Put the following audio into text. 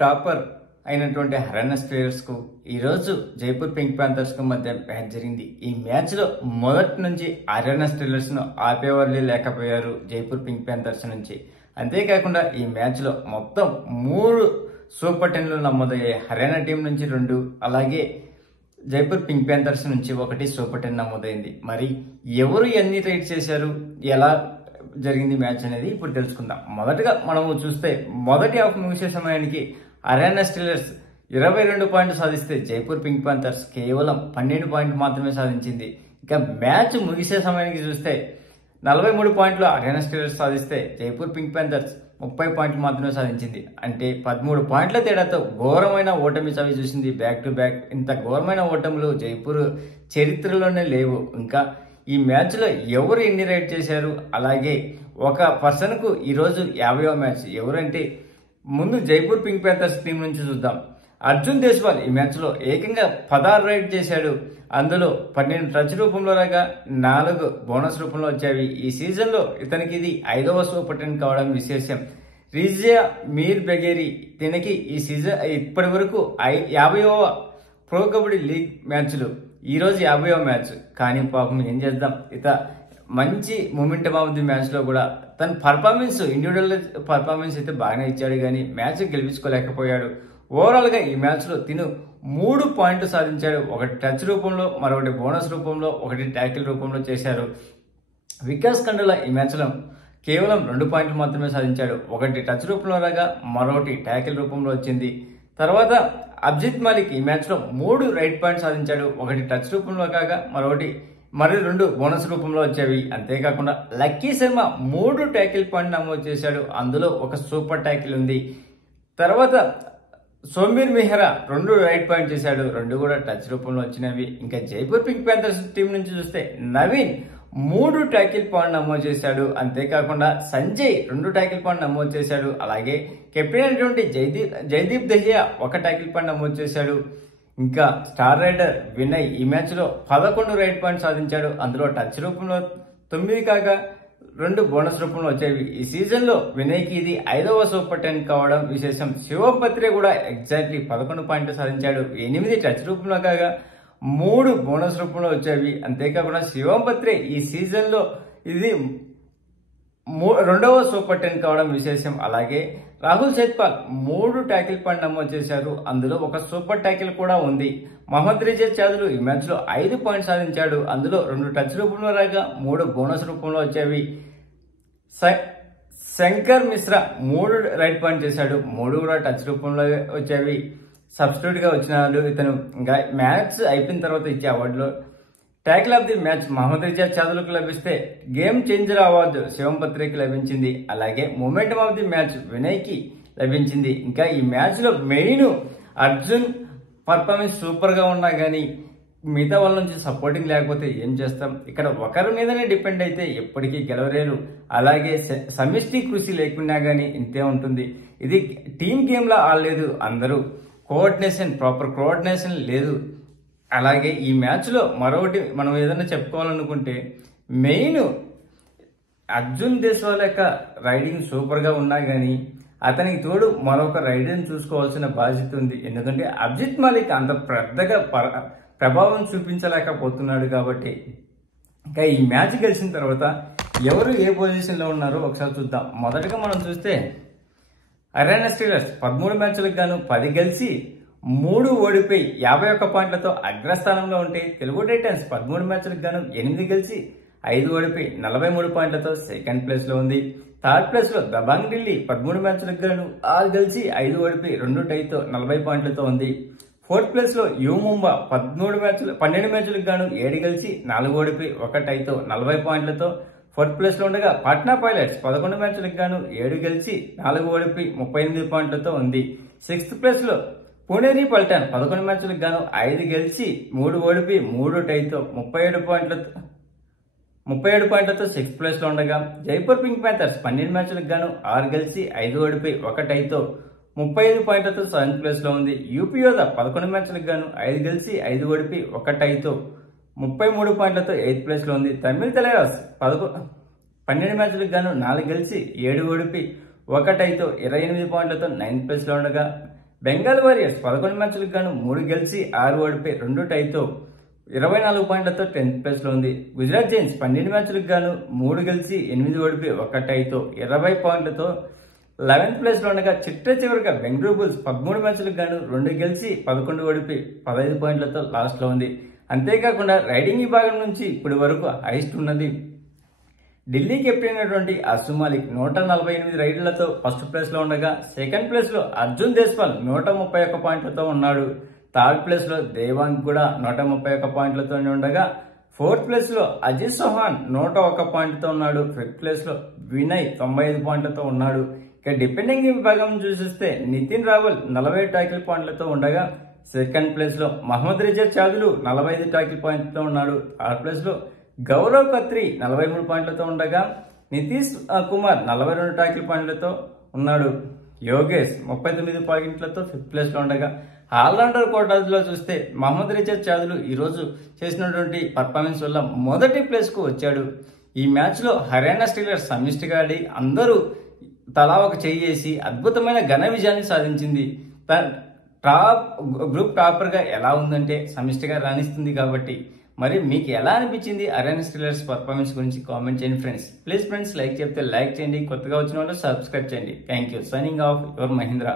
Topper అయినటువంటి Haryana Steelers కు ఈరోజు జైపూర్ పింక్ ప్యాంథర్స్ కు మధ్య మ్యాచ్ జరిగింది. ఈ మ్యాచ్ లో మొదటి నుంచి హర్యానా స్టీలర్స్ ను ఆపేవాళ్ళు లేకపోయారు జైపూర్ పింక్ ప్యాంథర్స్ నుంచి. అంతేకాకుండా ఈ మ్యాచ్ లో మొత్తం 3 సూపర్ 10లు నమోదయ్యాయి. హర్యానా టీం నుంచి 2, అలాగే జైపూర్ పింక్ ప్యాంథర్స్ నుంచి 1 సూపర్ 10 నమోదైంది. మరి ఎవరు ఎన్ని రైడ్ చేశారు, ఎలా జరిగింది మ్యాచ్ అనేది ఇప్పుడు తెలుసుకుందాం. మొదటగా మనము చూస్తే మొదటి హాఫ్ ముగిసే సమయానికి హర్యానా స్టీలర్స్ 22 పాయింట్లు సాధిస్తే జైపూర్ పింక్ ప్యాంథర్స్ కేవలం 12 పాయింట్లు మాత్రమే సాధించింది. ఇక మ్యాచ్ ముగిసే సమయానికి చూస్తే 43 పాయింట్లు హర్యానా స్టీలర్స్ సాధిస్తే జైపూర్ పింక్ ప్యాంథర్స్ 30 పాయింట్లు మాత్రమే సాధించింది. అంటే 13 పాయింట్ల తేడాతో ఘోరమైన ఓటమి చవి చూసింది బ్యాక్ టు బ్యాక్. ఇంత ఘోరమైన ఓటములు జైపూర్ చరిత్రలోనే లేవు. ఇంకా ఈ మ్యాచ్ లో ఎవరు ఎన్ని రైడ్ చేశారు, అలాగే ఒక పర్సన్ కు ఈరోజు 50వ మ్యాచ్ ఎవరంటే ముందు జైపూర్ పింక్ ప్యాంథర్స్ టీం నుంచి చూద్దాం. అర్జున్ దేశ్వాల్ ఈ మ్యాచ్ లో ఏకంగా 16 రైడ్ చేశాడు. అందులో 12 టచ్ రూపంలో రాగా 4 బోనస్ రూపంలో వచ్చేవి. ఈ సీజన్ లో ఇతనికి ఇది 5వ సూపర్ 10 కావడం విశేషం. రిజియా మీర్ బెగేరి దీనికి ఈ సీజన్ ఇప్పటి వరకు 50వ ప్రో కబడ్డీ లీగ్ మ్యాచ్లు, ఈ రోజు 50వ మ్యాచ్. కానీ పాపం ఏం చేద్దాం, మంచి మూమెంటం ఆఫ్ ది మ్యాచ్ లో కూడా తన పర్ఫార్మెన్స్, ఇండివిజువల్ పర్ఫార్మెన్స్ అయితే బాగానే ఇచ్చాడు, కానీ మ్యాచ్ గెలిపించుకోలేకపోయాడు. ఓవరాల్ గా ఈ మ్యాచ్ లో తిను 3 పాయింట్లు సాధించాడు. 1 టచ్ రూపంలో, మరొకటి బోనస్ రూపంలో, 1 ట్యాకిల్ రూపంలో చేశారు. వికాస్ ఖండూలా ఈ మ్యాచ్ లో కేవలం 2 పాయింట్లు మాత్రమే సాధించాడు. 1 టచ్ రూపంలో రాగా మరొకటి ట్యాకిల్ రూపంలో వచ్చింది. తర్వాత అబ్జిత్ మాలిక్ ఈ మ్యాచ్ లో 3 రైట్ పాయింట్ సాధించాడు. 1 టచ్ రూపంలో కాగా మరి 2 బోనస్ రూపంలో వచ్చేవి. అంతేకాకుండా లక్కీ శర్మ 3 ట్యాకిల్ పాయింట్ నమోదు చేశాడు. అందులో 1 సూపర్ ట్యాకిల్ ఉంది. తర్వాత సోమీర్ మెహ్రా 2 రైట్ పాయింట్ చేశాడు. 2 కూడా టచ్ రూపంలో వచ్చినవి. ఇంకా జైపూర్ పింక్ ప్యాంథర్స్ టీం నుంచి చూస్తే నవీన్ 3 ట్యాకిల్ పాయింట్ నమోదు చేశాడు. అంతేకాకుండా సంజయ్ 2 ట్యాకిల్ పాయింట్ నమోదు చేశాడు. అలాగే కెప్టెన్ అయినటువంటి జైదీప్ దహియా 1 ట్యాకిల్ పాయింట్ నమోదు చేశాడు. ఇంకా స్టార్ రైడర్ వినయ్ ఈ మ్యాచ్ లో 11 రైట్ పాయింట్ సాధించాడు. అందులో టచ్ రూపంలో 9 కాగా 2 బోనస్ రూపంలో వచ్చేవి. ఈ సీజన్ లో వినయ్ కి ఇది 5వ సూపర్ 10 కావడం విశేషం. శివం పత్రే కూడా ఎగ్జాక్ట్లీ 11 పాయింట్లు సాధించాడు. 8 టచ్ రూపంలో కాగా 3 బోనస్ రూపంలో వచ్చేవి. అంతేకాకుండా శివం పత్రే ఈ సీజన్ లో ఇది 2వ సూపర్ 10 కావడం విశేషం. అలాగే రాహుల్ సైత్పాల్ 3 ట్యాకిల్ పాయింట్ నమోదు చేశారు. అందులో 1 సూపర్ ట్యాకిల్ కూడా ఉంది. మహమ్మద్ రిజా చాదులు ఈ మ్యాచ్ లో 5 పాయింట్ సాధించాడు. అందులో 2 టచ్ రూపంలో రాగా 3 బోనస్ రూపంలో వచ్చేవి. శంకర్ మిశ్రా 3 రైట్ పాయింట్ చేశాడు. 3 కూడా టచ్ రూపంలో వచ్చేవి. సబ్స్టిట్యూట్ గా వచ్చినాడు ఇతను. ఇంకా మ్యాచ్ అయిపోయిన తర్వాత ఇచ్చే అవార్డులో tackle of the match Mohammad Riza చాదులకు లభిస్తే గేమ్ చేంజర్ అవార్డు శివం పత్రేకి లభించింది. అలాగే momentum of the match Vinay కి లభించింది. ఇంకా ఈ మ్యాచ్ లో మెయిన్ అర్జున్ పర్ఫార్మెన్స్ సూపర్ గా ఉన్నా గానీ మిగతా వాళ్ళ నుంచి సపోర్టింగ్ లేకపోతే ఏం చేస్తాం. ఇక్కడ ఒకరి మీదనే డిపెండ్ అయితే ఎప్పటికీ గెలవలేరు. అలాగే సమిష్టి కృషి లేకున్నా గానీ ఇంతే ఉంటుంది. ఇది టీమ్ గేమ్ లా ఆడలేదు. అందరూ ప్రాపర్ కోఆర్డినేషన్ లేదు. అలాగే ఈ మ్యాచ్ లో మరొకటి మనం ఏదైనా చెప్పుకోవాలనుకుంటే మెయిన్ అర్జున్ దేశ్వాల్ యొక్క రైడింగ్ సూపర్ గా ఉన్నా గానీ అతనికి తోడు మరొక రైడర్ని చూసుకోవాల్సిన బాధ్యత ఉంది. ఎందుకంటే అబ్జిత్ మాలిక్ అంత పెద్దగా ప్రభావం చూపించలేకపోతున్నాడు. కాబట్టి ఇంకా ఈ మ్యాచ్ గెలిచిన తర్వాత ఎవరు ఏ పొజిషన్ లో ఉన్నారో ఒకసారి చూద్దాం. మొదటగా మనం చూస్తే హర్యానా స్టీలర్స్ 13 మ్యాచ్లకు గాను 10 గెలిచి 3 ఓడిపోయి 51 పాయింట్లతో అగ్రస్థానంలో ఉంటే, తెలుగు టైటన్స్ 13 మ్యాచ్లకు గాను 8 గెలిచి 5 ఓడిపోయి 43 పాయింట్లతో సెకండ్ ప్లేస్ లో ఉంది. థర్డ్ ప్లేస్ లో దబాంగ్ ఢిల్లీ 13 మ్యాచ్లకు గాను 6 గెలిచి 5 ఓడిపోయి 2 టైతో 40 పాయింట్లతో ఉంది. ఫోర్త్ ప్లేస్ లో యూ ముంబా 12 మ్యాచ్లకు గాను 7 గెలిచి 4 ఓడిపోయి 1 టైతో 40 పాయింట్లతో ఫోర్త్ ప్లేస్ లో ఉండగా, పాట్నా పైలట్స్ 11 మ్యాచ్లకు గాను 7 గెలిచి 4 ఓడిపోయి 38 పాయింట్లతో ఉంది. సిక్స్త్ ప్లేస్ లో పుణేరి పల్టాన్ 11 మ్యాచ్లకు గాను 5 గెలిచి 3 ఓడిపోయి 3 టైతో 37 పాయింట్లతో సిక్స్త్ ప్లేస్ లో ఉండగా, జైపూర్ పింక్ ప్యాంథర్స్ 12 మ్యాచ్లకు గాను 6 గెలిచి 5 ఓడిపోయి 1 టైతో 35 పాయింట్లతో సెవెంత్ ప్లేస్ లో ఉంది. యూపీ యోధా 11 మ్యాచ్లకు గాను 5 గెలిచి 5 ఓడిపోయి 1 టైతో 33 పాయింట్లతో 8th ప్లేస్ లో ఉంది. తమిళ తలైవాస్ 12 మ్యాచ్లకు గాను 4 గెలిచి 7 ఓడిపోయి 1 టైతో 28 పాయింట్లతో 9th ప్లేస్ లో ఉండగా, బెంగాల్ వారియర్స్ 11 మ్యాచ్లకు గాను 3 గెలిచి 6 ఓడిపోయి 2 టైతో 24 పాయింట్లతో 10th ప్లేస్ లో ఉంది. గుజరాత్ జైన్స్ 12 మ్యాచ్లకు గాను 3 గెలిచి 8 ఓడిపోయి 1 టైతో 20 పాయింట్లతో 11th ప్లేస్ లో ఉండగా చివరిగా బెంగళూరు బుల్స్ 13 మ్యాచ్లకు గాను 2 గెలిచి 11 ఓడిపోయి 15 పాయింట్లతో లాస్ట్ లో ఉంది. అంతేకాకుండా రైడింగ్ విభాగం నుంచి ఇప్పటి వరకు హైయెస్ట్ ఉన్నది ఢిల్లీ కెప్టెన్ అయినటువంటి అర్షదీప్ మాలిక్ 148 రైడ్లతో ఫస్ట్ ప్లేస్ లో ఉండగా సెకండ్ ప్లేస్ లో అర్జున్ దేశ్పాల్ 131 పాయింట్లతో ఉన్నాడు. థర్డ్ ప్లేస్ లో దేవాంగ్ కూడా 131 పాయింట్లతో ఉండగా ఫోర్త్ ప్లేస్ లో అజిత్ చౌహాన్ 101 పాయింట్లతో ఉన్నాడు. ఫిఫ్త్ ప్లేస్ లో వినయ్ 95 పాయింట్లతో ఉన్నాడు. ఇక డిపెండింగ్ విభాగం చూసిస్తే నితిన్ రావల్ 40 ట్యాకిల్ పాయింట్లతో ఉండగా సెకండ్ ప్లేస్ లో మహమ్మద్ రిజా చాదులు 45 ట్యాకిల్ పాయింట్లతో ఉన్నాడు. థర్డ్ ప్లేస్ లో గౌరవ్ ఖత్రి 43 పాయింట్లతో ఉండగా నితీష్ కుమార్ 42 ట్యాకిల్ పాయింట్లతో ఉన్నాడు. యోగేష్ 39 పాయింట్లతో ఫిఫ్త్ ప్లేస్ లో ఉండగా ఆల్రౌండర్ కోటాలో చూస్తే మహమ్మద్ రిజా చాదులు ఈ రోజు చేసినటువంటి పర్ఫార్మెన్స్ వల్ల మొదటి ప్లేస్ కు వచ్చాడు. ఈ మ్యాచ్ లో హర్యానా స్టీలర్స్ సమిష్టిగా ఆడి అందరూ తలా ఒక చేయి చేసి అద్భుతమైన ఘన విజయాన్ని సాధించింది. గ్రూప్ టాపర్ గా ఎలా ఉందంటే సమిష్టిగా రాణిస్తుంది కాబట్టి మరి మీకు ఎలా అనిపించింది హర్యానా స్టీలర్స్ పర్ఫార్మెన్స్ గురించి కామెంట్ చేయండి ఫ్రెండ్స్. ప్లీజ్ ఫ్రెండ్స్ లైక్ చెప్తే లైక్ చేయండి, కొత్తగా వచ్చిన వాళ్ళు సబ్స్క్రైబ్ చేయండి. Thank you. Signing off your Mahindra.